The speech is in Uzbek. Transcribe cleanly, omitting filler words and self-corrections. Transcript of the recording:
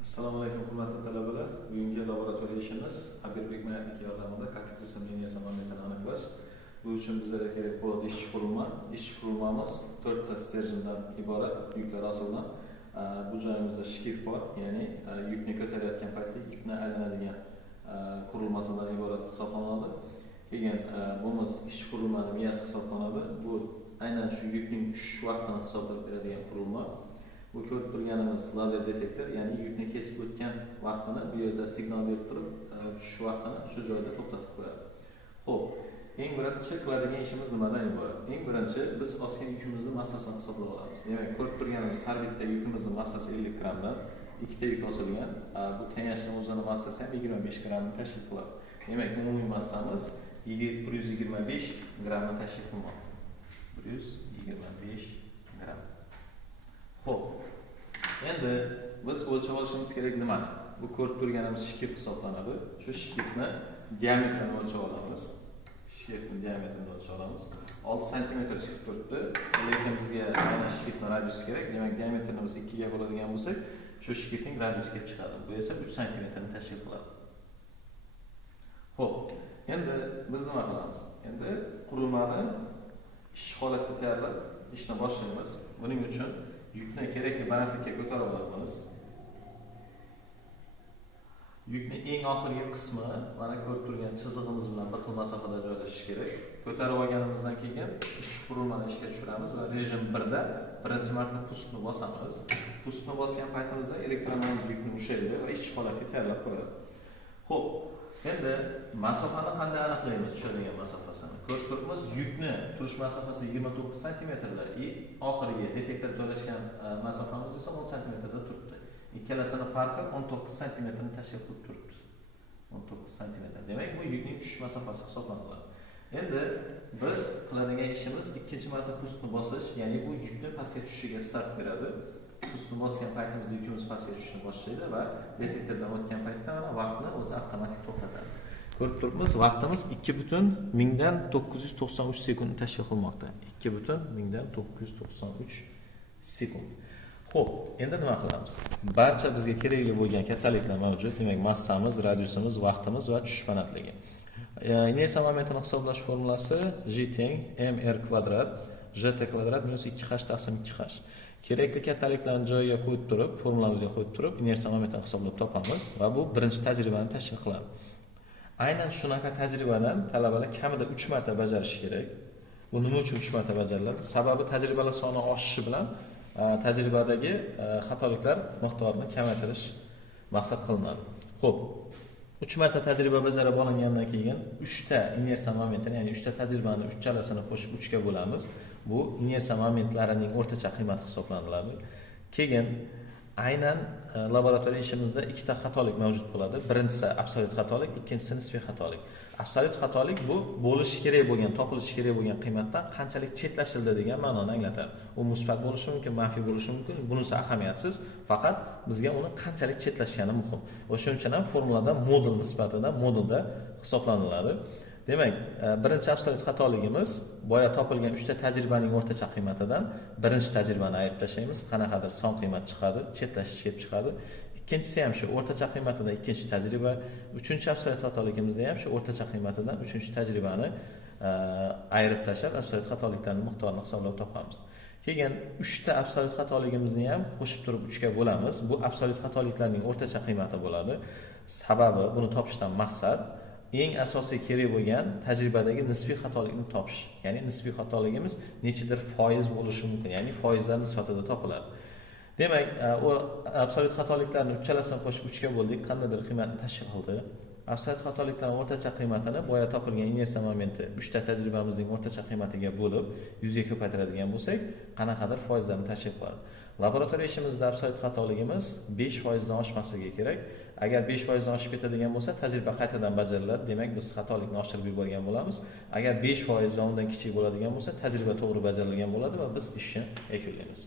Assalomu alaykum hurmatli talabalar. Bugungi laboratoriya ishimiz Abirbek Mayatniki yordamida kateter simli inersiya momentini aniqlash. Bu uchun bizlarga kerak bo'ladi ishchi qurilma. Ishchi qurilmamiz 4 ta stерженdan iborat, yuklar osilgan. Bu joyimizda shkif bor, ya'ni yukni ko'tarayotgan paytda ipni aylanadigan qurilmasidan iborat hisoblanadi. Keyin bunimiz ishchi qurilmaning miyasi hisoblanadi. Bu aynan shu yukning tushish vaqtini hisoblab beradigan qurilma. Bu ko'rib turganimiz lazer detektor, ya'ni yukni kesib o'tgan vaqtini bu yerda signal berib turib, tushish vaqtini shu joyda to'xtatib qo'yadi. Xo'p, eng birinchi qiladigan ishimiz nimadan iborat? Eng birinchi biz osgan yukimizning massasini hisoblab olamiz. Demak, ko'rib turganimiz har bitta yukimizning massasi 50 grammdan, ikkita yuk osilgan. Bu tengashning o'zining massasi ham 25 grammni tashkil qiladi. Demak, umumiy massamiz 125 grammni tashkil qilmoqda. 125 gramm. Xo'p. Endi biz o'lchab olishimiz kerak nimani? Bu ko'rib turganimiz shkif hisoblanadi. Shu shkifni diametrini o'lchab olamiz. Shkifning diametrini o'lchab olamiz. 6 sm chiqib turibdi. Lekin bizga aynan shkifning radiusi kerak. Demak, diametrini biz 2 ga bo'ladigan bo'lsak, shu shkifning radiusi kelib chiqadi. Bu esa 3 sm ni tashkil qiladi. Xo'p. Endi biz nima qilamiz? Endi qurilmani ish holatga tayyorlab ishni boshlaymiz. Buning uchun yukni kerakli balandlikka ko'tarib olamiz. Yukni eng oxirgi qismi mana ko'rib turgan chizig'imiz bilan bir xil masofada joylashishi kerak. Ko'tarib olganimizdan keyin ish qurilmani ishga tushiramiz va rejim 1 da birinchi marta pustni bosamiz. Pustni bosgan paytimizda elektromagnet yukni ushlaydi va ish holatiga tayyorlab qo'yadi. Xo'p, endi masofani qanday aniqlaymiz? Tushadigan masofasini. Ko'rib turibmiz, yukni turish masofasi 29 cm va oxirgi detektor joylashgan masofamiz esa 10 cm da turibdi. Ikkalasining farqi 19 cm ni tashkil qilib turibdi. 19 cm. Demak, bu yukning tushish masofasi hisoblanadi. Endi biz qiladigan ishimiz ikkinchi marta pustni bosish, ya'ni bu yukni pastga tushishiga start beradi. Pustni bosgan paytimizda yukimiz pastga tushishni boshlaydi va detektordan o'tgan paytda mana vaqtni o'zi avtomatik to'xtatadi. Ko'rib turibmiz, vaqtimiz 2.993 sekundni tashkil qilmoqda. 2.993 sekund. Xo'p, endi nima qilamiz? Barcha bizga kerakli bo'lgan kattaliklar mavjud. Demak, massamiz, radiusimiz, vaqtimiz va tushish balandligi. Inersiya momentini hisoblash formulasi G teng mr kvadrat gt kvadrat minus 2h taqsim 2h. Kerakli kattaliklarni joyiga qo'yib turib, formulamizga qo'yib turib, inersiya momentini hisoblab topamiz va bu birinchi tajribani tashkil qiladi. Aynan shunaqa tajribadan talabalar kamida 3 marta bajarishi kerak. Bu nima uchun 3 marta bajariladi? Sababi tajribalar soni oshishi bilan tajribadagi xatoliklar miqdorini kamaytirish maqsad qilinadi. Xo'p, 3 marta tajriba bajarib olingandan keyin 3 ta inersiya momentini, ya'ni 3 ta tajribani uchchalasini qo'shib 3 ga bo'lamiz. Bu inersiya momentlarining o'rtacha qiymati hisoblanadi. Keyin aynan laboratoriya ishimizda ikkita xatolik mavjud bo'ladi. Birinchisi absolyut xatolik, ikkinchisi nisbiy xatolik. Absolyut xatolik bu bo'lishi kerak bo'lgan, topilishi kerak bo'lgan qiymatdan qanchalik chetlashildi degan ma'noni anglatadi. U musbat bo'lishi mumkin, manfiy bo'lishi mumkin. Bunisi ahamiyatsiz, faqat bizga uni qanchalik chetlashgani muhim. O'shuning uchun ham formulada modul nisbatida modulda hisoblaniladi. Demak, birinchi absolyut xatoligimiz boya topilgan 3 ta tajribaning o'rtacha qiymatidan birinchi tajribani ayirib tashlaymiz. Qanaqadir son qiymat chiqadi, chetlashish kelib chiqadi. Ikkinchisi ham shu o'rtacha qiymatidan ikkinchi tajriba, uchinchi absolyut xatoligimizda ham shu o'rtacha qiymatidan uchinchi tajribani ayirib tashlab absolyut xatoliklarning miqdorini hisoblab topamiz. Keyin 3 ta absolyut xatoligimizni ham qo'shib turib 3 ga bo'lamiz. Bu absolyut xatoliklarning o'rtacha qiymati bo'ladi. Sababi buni topishdan maqsad eng asosiy kerak bo'lgan tajribadagi nisbiy xatolikni topish. Ya'ni nisbiy xatoligimiz nechadir foiz bo'lishi mumkin, ya'ni foizlar nisbatida topiladi. Demak, u absolyut xatoliklarni uchalasini qo'shib 3 ga bo'ldik, qandaydir qiymatni tashkil qildi. Absolyut xatoliklarning o'rtacha qiymatini boya topilgan inersiya momenti 3 ta tajribamizning o'rtacha qiymatiga bo'lib 100 ga ko'paytiradigan bo'lsak, qanaqadir foizlarni tashkil qiladi. Laboratoriya ishimizda absolyut xatoligimiz 5% dan oshmasligi kerak. Agar 5% dan oshib ketadigan bo'lsa, tajriba qaytadan bajariladi. Demak, biz xatolikni oshirib yuborgan bo'lamiz. Agar 5% va undan kichik bo'ladigan bo'lsa, tajriba to'g'ri bajarilgan bo'ladi va biz ishni yakunlaymiz.